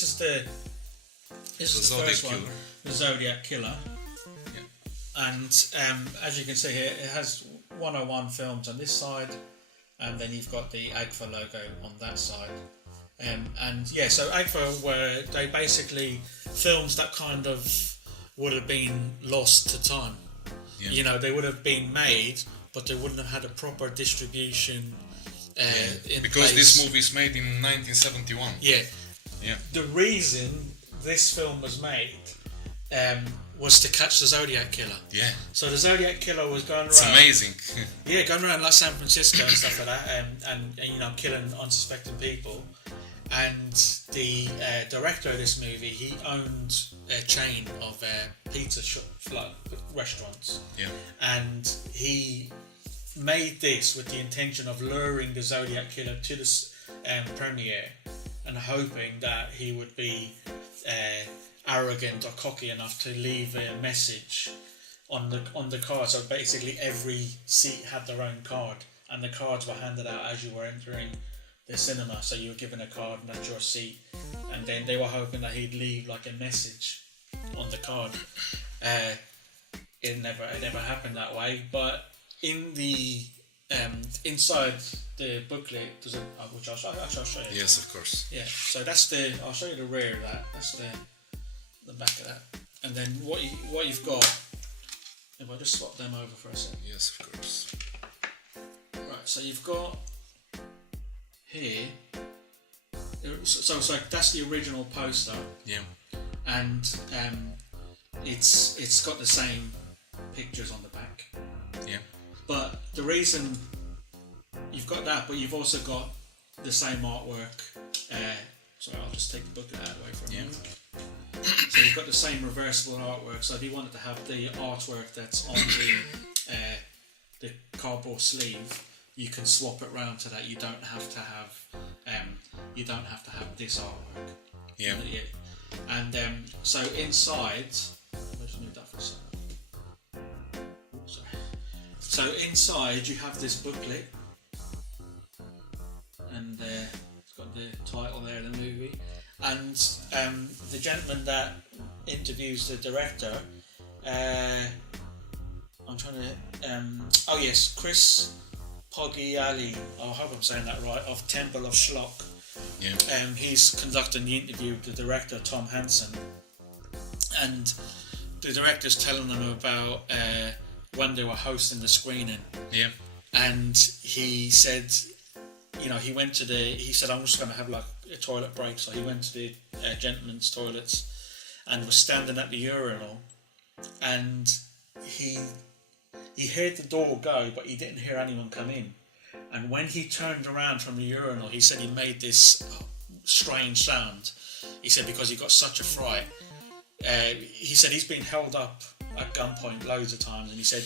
this is the first one, the Zodiac Killer. Yeah. And as you can see here, it has 101 films on this side, and then you've got the AGFA logo on that side. So AGFA were they basically films that kind of would have been lost to time. Yeah. You know, they would have been made, but they wouldn't have had a proper distribution. Because this movie is made in 1971. Yeah. The reason this film was made was to catch the Zodiac Killer. Yeah. So the Zodiac Killer was going around. It's amazing. Going around like San Francisco and stuff like that, and you know, killing unsuspecting people. And the director of this movie, he owned a chain of pizza restaurants. Yeah. And he made this with the intention of luring the Zodiac Killer to the premiere and hoping that he would be arrogant or cocky enough to leave a message on the card. So basically every seat had their own card, and the cards were handed out as you were entering the cinema. So you were given a card and that's your seat, and then they were hoping that he'd leave like a message on the card. It never happened that way, but in the inside the booklet, which I'll show you. Yes, of course. Yeah, so I'll show you the rear of that. That's the back of that, and then what you've got. If I just swap them over for a second. Yes, of course. Right, so you've got here. So it's like that's the original poster. Yeah. And it's got the same pictures on the back. Yeah. But the reason you've got that, but you've also got the same artwork. Sorry, I'll just take the booklet out of the way for a moment. So you've got the same reversible artwork. So if you wanted to have the artwork that's on the cardboard sleeve, you can swap it round to that. You don't have to have this artwork. Yeah. And so inside, I'll just move that for a second. Sorry. So inside you have this booklet, and it's got the title there of the movie, and the gentleman that interviews the director, I'm trying to, Chris Poggiali, I hope I'm saying that right, of Temple of Schlock. Yeah. He's conducting the interview with the director, Tom Hanson, and the director's telling them about when they were hosting the screening. Yeah. And he said, you know, he said, I'm just going to have like a toilet break. So he went to the gentleman's toilets and was standing at the urinal, and he heard the door go, but he didn't hear anyone come in. And when he turned around from the urinal, he said he made this strange sound. He said because he got such a fright. He said he's been held up at gunpoint loads of times, and he said,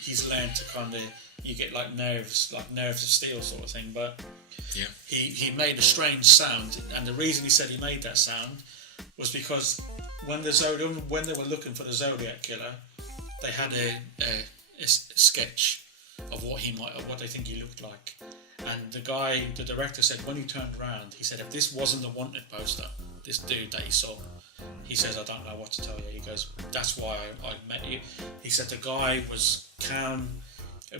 he's learned to kind of, you get like nerves of steel sort of thing. But yeah, he made a strange sound, and the reason he said he made that sound was because when they were looking for the Zodiac Killer, they had a sketch of what they think he looked like, and the director said when he turned around, he said if this wasn't the wanted poster, this dude that he saw, he says, I don't know what to tell you. He goes, that's why I met you. He said the guy was calm,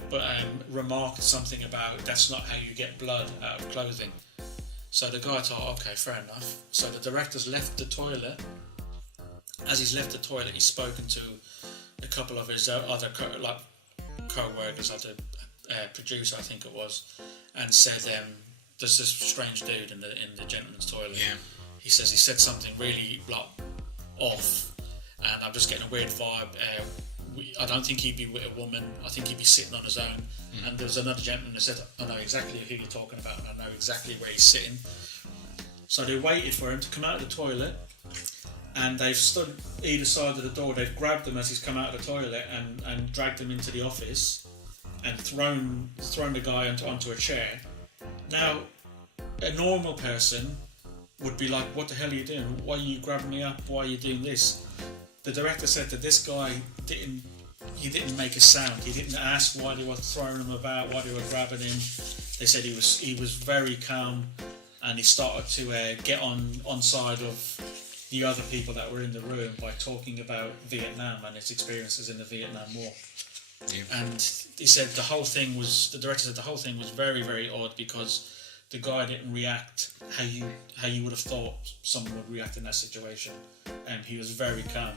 but remarked something about that's not how you get blood out of clothing. So the guy thought, okay, fair enough. So the director's left the toilet. As he's left the toilet, he's spoken to a couple of his other co-workers, other producer, I think it was, and said, there's this strange dude in the gentleman's toilet. Yeah. He says he said something really off, and I'm just getting a weird vibe. I don't think he'd be with a woman. I think he'd be sitting on his own. Mm. And there was another gentleman that said, I know exactly who you're talking about, and I know exactly where he's sitting. So they waited for him to come out of the toilet, and they've stood either side of the door. They've grabbed him as he's come out of the toilet and dragged him into the office and thrown the guy onto a chair. Now, a normal person would be like, what the hell are you doing? Why are you grabbing me up? Why are you doing this? The director said that this guy didn't make a sound. He didn't ask why they were throwing him about, why they were grabbing him. They said he was very calm, and he started to get on side of the other people that were in the room by talking about Vietnam and its experiences in the Vietnam War. Yeah. And he said the director said the whole thing was very, very odd because the guy didn't react how you would have thought someone would react in that situation, and he was very calm.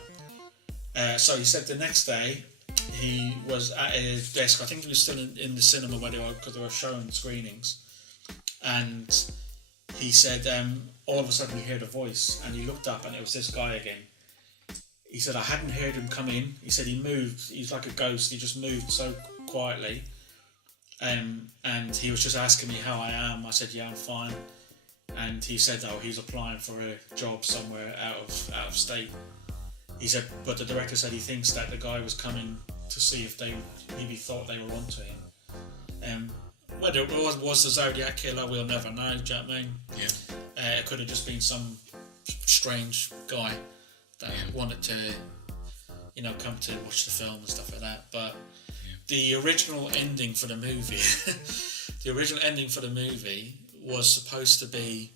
So he said the next day he was at his desk. I think he was still in the cinema where they were showing screenings, and he said all of a sudden he heard a voice, and he looked up and it was this guy again. He said, I hadn't heard him come in. He said he moved. He's like a ghost. He just moved so quietly. And he was just asking me how I am. I said, yeah, I'm fine. And he said, oh, he's applying for a job somewhere out of state. He said, but the director said he thinks that the guy was coming to see if they maybe thought they were onto him. Whether it was the Zodiac Killer, we'll never know. Do you know what I mean? Yeah. It could have just been some strange guy that wanted to, come to watch the film and stuff like that. But the original ending for the movie, was supposed to be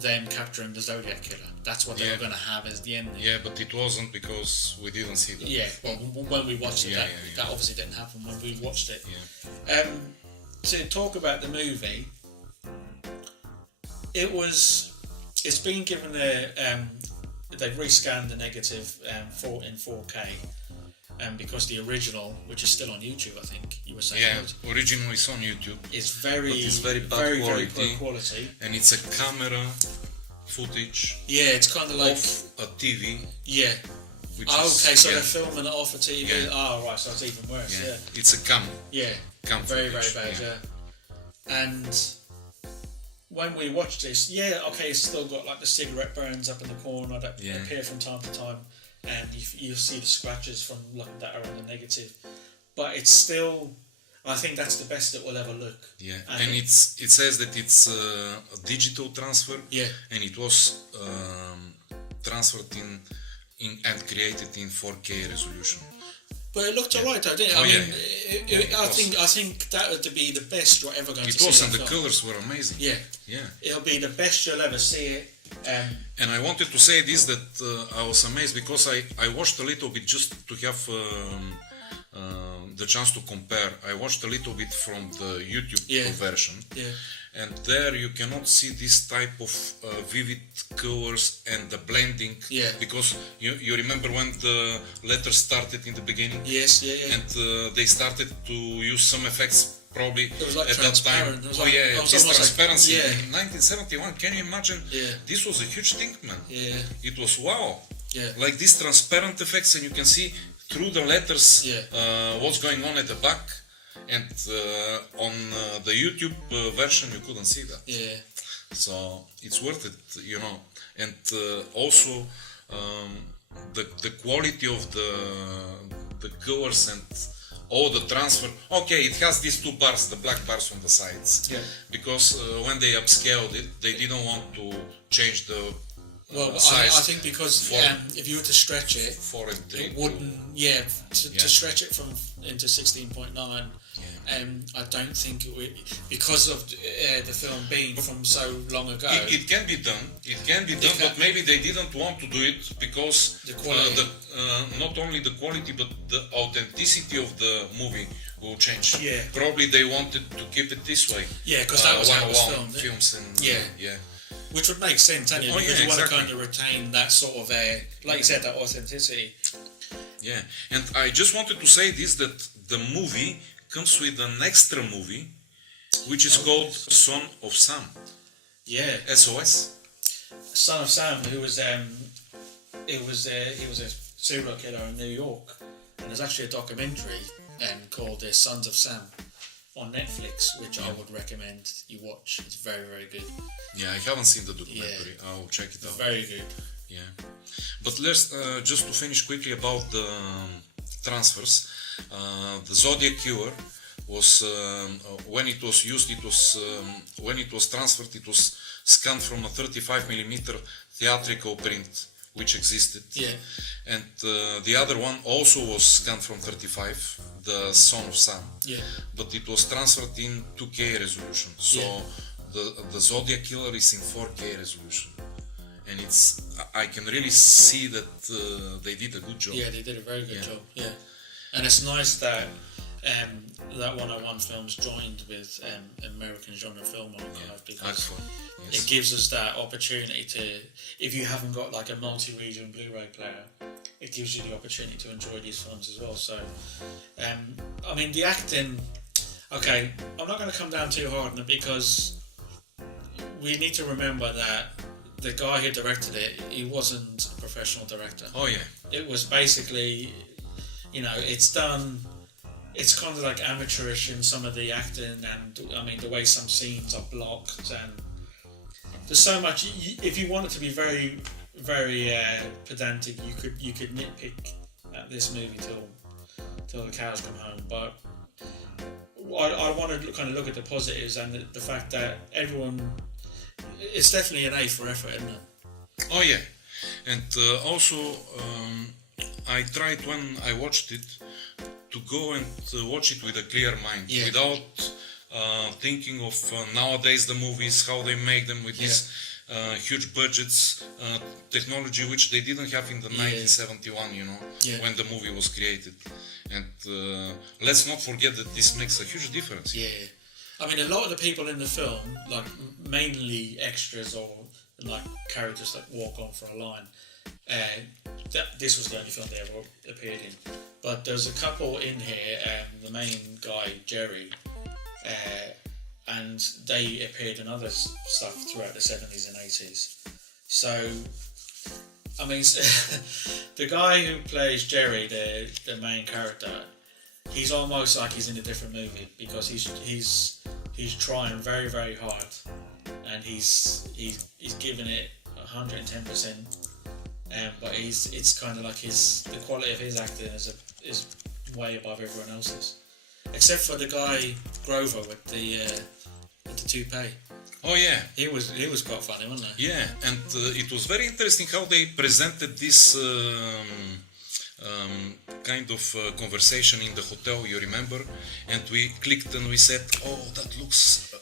them capturing the Zodiac Killer. That's what they were going to have as the ending. Yeah, but it wasn't because we didn't see that. Yeah, well, when we watched it, that obviously didn't happen when we watched it. Yeah. To talk about the movie, it's been given they've rescanned the negative in 4K, because the original, which is still on YouTube, I think you were saying. Yeah, original is on YouTube. It's very bad very poor quality. And it's a camera footage. Yeah, it's kind of like off a TV. Yeah. So they're filming it off a TV. Yeah. Oh, right, so it's even worse. Yeah. It's a cam. Yeah. Cam very, footage. very bad. Yeah. And when we watched this, it's still got like the cigarette burns up in the corner that appear from time to time, and you see the scratches from that are on the negative. But it's still, I think that's the best it will ever look. Yeah, and it says that it's a digital transfer. Yeah. And it was transferred in and created in 4K resolution. But it looked alright though, didn't it? I think that would be the best you're ever going to see. It was, and the colours were amazing. Yeah. Yeah. It'll be the best you'll ever see it. And I wanted to say this, that I was amazed because I watched a little bit just to have the chance to compare. I watched a little bit from the YouTube version. Yeah. And there you cannot see this type of vivid colors and the blending. Yeah. Because you remember when the letters started in the beginning? Yes, yeah. And they started to use some effects probably it was like at that time. This transparency. Like, in 1971, can you imagine? Yeah. This was a huge thing, man. Yeah. It was wow. Yeah. Like these transparent effects, and you can see through the letters what's going on at the back. And on the YouTube version, you couldn't see that. Yeah. So it's worth it, And also the quality of the colors and all the transfer. Okay, it has these two bars, the black bars on the sides. Yeah. Because when they upscaled it, they didn't want to change the size. I think because if you were to stretch it, 4 and 3, it wouldn't. To stretch it into 16.9. I don't think it would, because of the film being from so long ago. It can be done. But maybe they didn't want to do it because the quality. Not only the quality, but the authenticity of the movie will change. Yeah. Probably they wanted to keep it this way. Yeah, because that was how it was filmed. Films and which would make sense, anyway, because you want to kind of retain that sort of, like you said, that authenticity. Yeah, and I just wanted to say this, that the movie comes with an extra movie, which is called Son of Sam. Yeah. SOS. Son of Sam, who was he was a serial killer in New York, and there's actually a documentary called Sons of Sam on Netflix, which I would recommend you watch. It's very, very good. Yeah, I haven't seen the documentary. I'll check it out. Very good. Yeah, but let's just to finish quickly about the transfers. The Zodiac Killer was when it was used. It was when it was transferred. It was scanned from a 35mm theatrical print, which existed. Yeah. And the other one also was scanned from 35, the Son of Sam. Yeah. But it was transferred in 2K resolution. So the Zodiac Killer is in 4K resolution, and I can really see that they did a good job. Yeah, they did a very good job. Yeah, and it's nice that that 101 Films joined with American Genre Film Archive because it gives us that opportunity to, if you haven't got like a multi-region Blu-ray player, it gives you the opportunity to enjoy these films as well. So, I mean, the acting. Okay, I'm not going to come down too hard on it because we need to remember that the guy who directed it, he wasn't a professional director. Oh yeah. It was basically, it's done. It's kind of like amateurish in some of the acting, and I mean the way some scenes are blocked, and there's so much. If you want it to be very, very pedantic, you could nitpick at this movie till the cows come home. But I want to kind of look at the positives and the fact that everyone. It's definitely an A for effort, isn't it? Oh yeah, and also I tried when I watched it to go and watch it with a clear mind, without thinking of nowadays the movies, how they make them with these huge budgets, technology which they didn't have in the 1971, when the movie was created. And let's not forget that this makes a huge difference. Yeah. I mean, a lot of the people in the film, like mainly extras or like characters that walk on for a line, this was the only film they ever appeared in. But there's a couple in here, the main guy, Jerry, and they appeared in other stuff throughout the 70s and 80s. So, I mean, the guy who plays Jerry, the main character, he's almost like he's in a different movie because he's trying very, very hard, and he's giving it 110%. But it's kind of like the quality of his acting is way above everyone else's, except for the guy Grover with the toupee. Oh yeah, he was quite funny, wasn't he? Yeah, and it was very interesting how they presented this kind of conversation in the hotel. You remember? And we clicked and we said, "Oh, that looks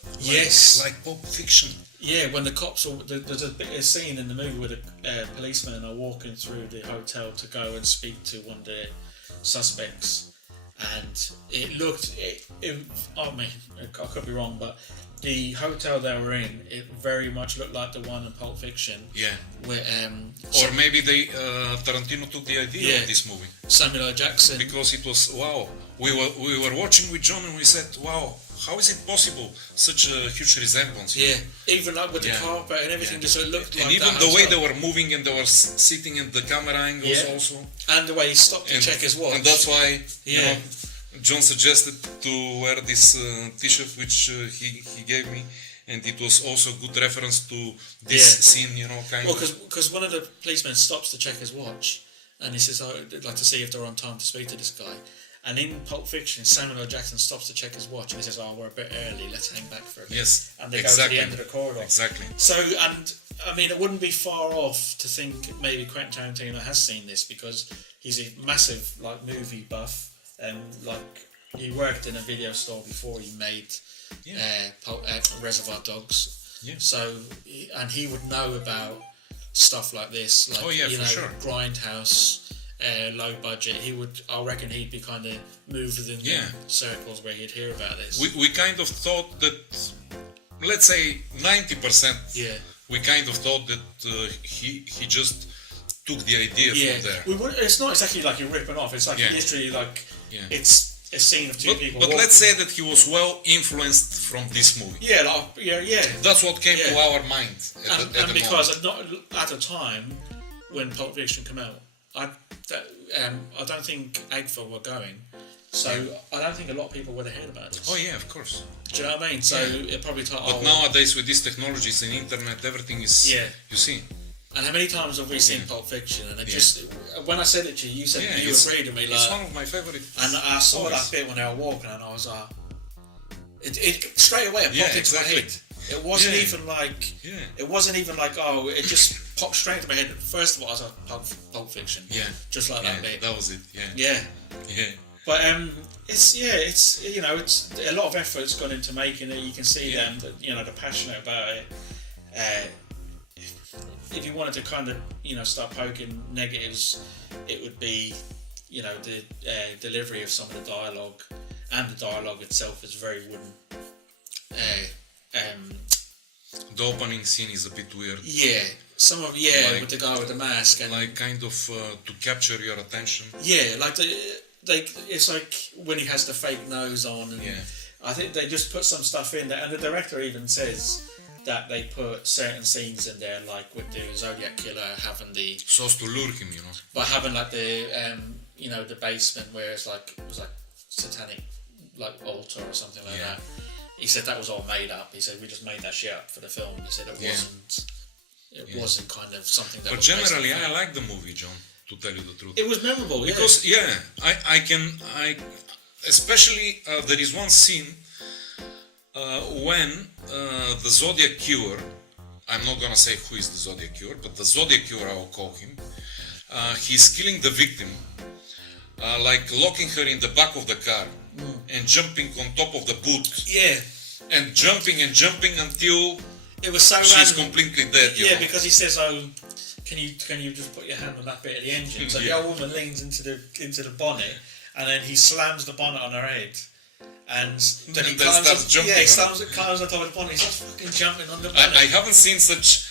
like Pulp Fiction." Yeah, when the cops there's a scene in the movie where the policemen are walking through the hotel to go and speak to one of the suspects, and it looked. I mean, I could be wrong, but the hotel they were in, it very much looked like the one in Pulp Fiction. Yeah. Where, or maybe Tarantino took the idea of this movie. Samuel L. Jackson. Because it was wow. We were watching with John and we said, wow, how is it possible? Such a huge resemblance. Yeah. Even like with the carpet and everything, just it looked like. And even the way they were moving and they were sitting and the camera angles also. And the way he stopped to check his watch. And that's why John suggested to wear this t-shirt which he gave me, and it was also a good reference to this scene, kind of. Because one of the policemen stops to check his watch, and he says, I'd like to see if they're on time to speak to this guy. And in Pulp Fiction, Samuel L. Jackson stops to check his watch, and he says, we're a bit early, let's hang back for a bit. Yes, and they go to the end of the corridor. Exactly. So, and I mean, it wouldn't be far off to think maybe Quentin Tarantino has seen this, because he's a massive movie buff. He worked in a video store before he made Reservoir Dogs. Yeah. So, and he would know about stuff like this, like for sure. Grindhouse, low budget. I reckon he'd be kind of moved in circles where he'd hear about this. We kind of thought that, let's say 90%. Yeah. We kind of thought that he just took the idea from there. It's not exactly like you're ripping off. It's like literally like it's a scene of two people. But let's say that he was well influenced from this movie. Yeah. That's what came to our mind at the because moment. at the time when Pulp Fiction came out, I don't think AGFA were going, so I don't think a lot of people would have heard about this. Oh yeah, of course. Do you know what I mean? So it probably But nowadays with these technologies and internet, everything is you see. And how many times have we seen Pulp Fiction? And it just, when I said it to you, you said you agreed with me. It's one of my favorite. And I saw that bit when they were walking, and I was like, it straight away it popped into my head. It wasn't even like, it just popped straight into my head. First of all, I was like, Pulp Fiction. Yeah. Just like that bit. That was it. Yeah. But it's you know, it's a lot of effort's gone into making it. You can see them that, you know, they're passionate about it. If you wanted to kind of, you know, start poking negatives, it would be, you know, the delivery of some of the dialogue, and the dialogue itself is very wooden. The opening scene is a bit weird. Yeah, some of Like- with the guy with the mask and Like kind of to capture your attention. yeah, like it's like when he has the fake nose on, and Yeah. I think they just put some stuff in there, and the director even says that they put certain scenes in there, like with the Zodiac Killer having the, So as to lure him, you know. but having like the you know, the basement where it was like satanic like altar or something like Yeah. that. He said that was all made up. He said we just made that shit up for the film. He said it wasn't kind of something that. But was based on generally, fact. I like the movie, John. To tell you the truth. It was memorable Because I especially there is one scene when the Zodiac Killer, I'm not gonna say who is the Zodiac Killer, but the Zodiac Killer, I will call him, he's killing the victim, like locking her in the back of the car and jumping on top of the boot, and jumping until it was so she's random. completely dead. You know? Because he says, "Oh, can you just put your hand on that bit of the engine?" So the old woman leans into the bonnet, and then he slams the bonnet on her head, and then he starts jumping. Yeah, he climbs on top of the bonnet. He starts fucking jumping on the bonnet. I haven't seen such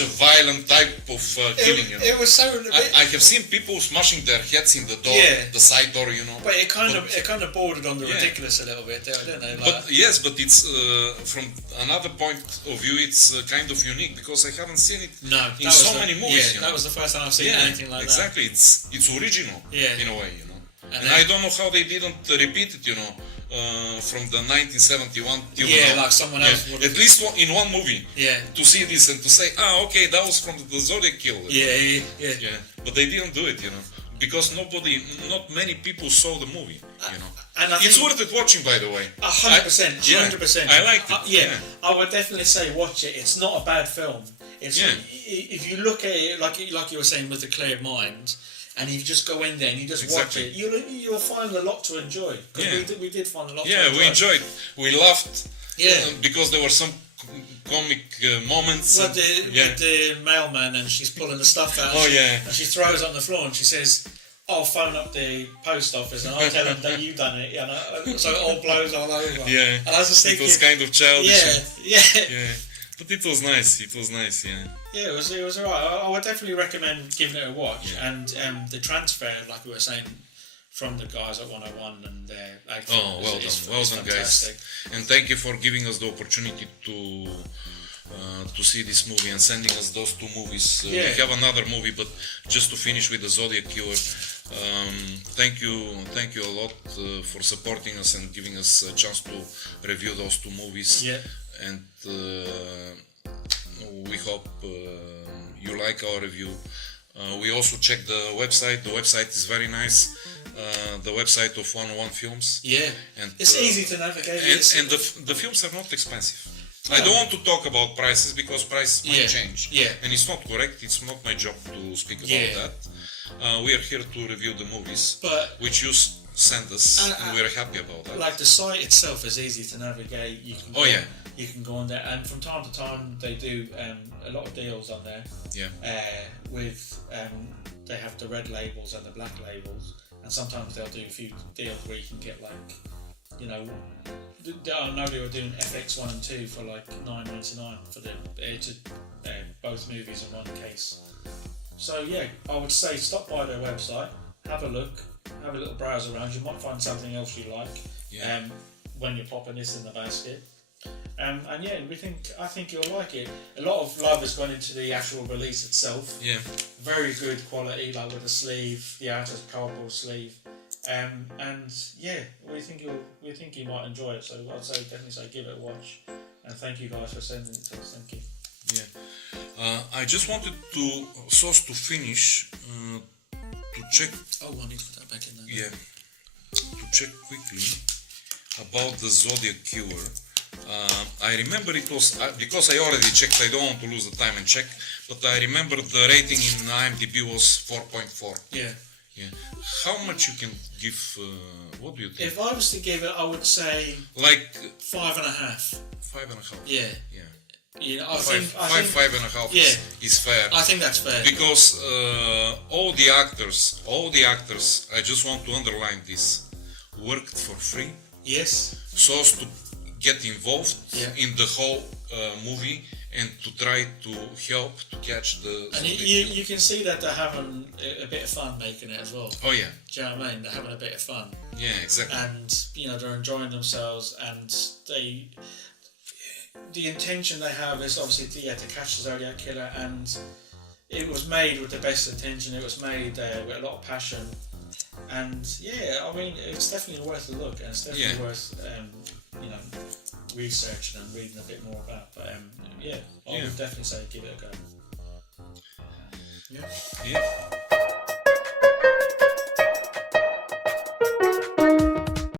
a violent type of killing. You know? It was so. I have seen people smashing their heads in the door, the side door, you know. But it kind of bordered on the ridiculous a little bit, don't they? Like, But it's from another point of view, it's kind of unique because I haven't seen it in so many movies. Yeah, that was the first time I've seen anything like exactly. that. It's original in a way, you know. And then, I don't know how they didn't repeat it, you know, from the 1971 till now. like someone else would have. At least in one movie. Yeah. To see this and to say, okay, that was from the Zodiac Killer. Yeah. But they didn't do it, you know, because not many people saw the movie, you know. And I It's think worth it watching, by the way. 100%. 100%. I liked it. I would definitely say watch it. It's not a bad film. It's if you look at it like you were saying with the clear mind, and you just go in there and you just watch it, you'll find a lot to enjoy. Because we did find a lot. Yeah, we enjoyed. We laughed. Yeah. Because there were some comic moments. Well, with the mailman, and she's pulling the stuff out. And she throws it on the floor and she says, "I'll phone up the post office and I'll tell them that you done it." You know? So it all blows all over. Yeah. And I was just thinking, it was kind of childish. Yeah. But it was nice. Yeah. Yeah, it was alright. I would definitely recommend giving it a watch. And the transfer, like we were saying, from the guys at 101 and their acting. Well done, guys. And thank you for giving us the opportunity to see this movie and sending us those two movies. We have another movie, but just to finish with the Zodiac Killer, thank you a lot for supporting us and giving us a chance to review those two movies. Yeah. And we hope you like our review. We also checked the website. The website is very nice. The website of 101 Films. Yeah. And it's easy to navigate. And the films are not expensive. I don't want to talk about prices because prices might change. Yeah. And it's not correct. It's not my job to speak about that. We are here to review the movies, which you send us, and we're happy about that. Like the site itself is easy to navigate. You can you can go on there, and from time to time they do a lot of deals on there. Yeah. With they have the red labels and the black labels, and sometimes they'll do a few deals where you can get like, you know, I know they were doing FX1 and 2 for like $9.99 for both movies in one case. So yeah, I would say stop by their website, have a look, have a little browse around. You might find something else you like when you're popping this in the basket. And yeah, I think you'll like it. A lot of love has gone into the actual release itself. Yeah. Very good quality, like with the sleeve, the outer cardboard sleeve. And yeah, we think you might enjoy it. So I'd say definitely say give it a watch. And thank you guys for sending it to us. Thank you. Yeah. I just wanted to finish to check. Oh, I need to put that back in there. Yeah. To check quickly about the Zodiac Killer. I remember it was because I already checked. I don't want to lose the time and check, but I remember the rating in IMDb was 4.4. Yeah. Yeah. How much you can give? What do you think? If I was to give it, I would say Like 5.5. 5.5. Yeah. Yeah. You know, I Five, think 5.5 yeah. is fair. I think that's fair. Because all the actors, I just want to underline this, worked for free. Yes. So as to get involved in the whole movie and to try to help to catch the. And you can see that they're having a bit of fun making it as well. Oh yeah. Do you know what I mean? They're having a bit of fun. Yeah, exactly. And you know, they're enjoying themselves, and the intention they have is obviously to catch the Zodiac Killer, and it was made with the best intention. It was made with a lot of passion, and I mean, it's definitely worth a look, and it's definitely worth you know, researching and reading a bit more about. But I would definitely say give it a go. Yeah.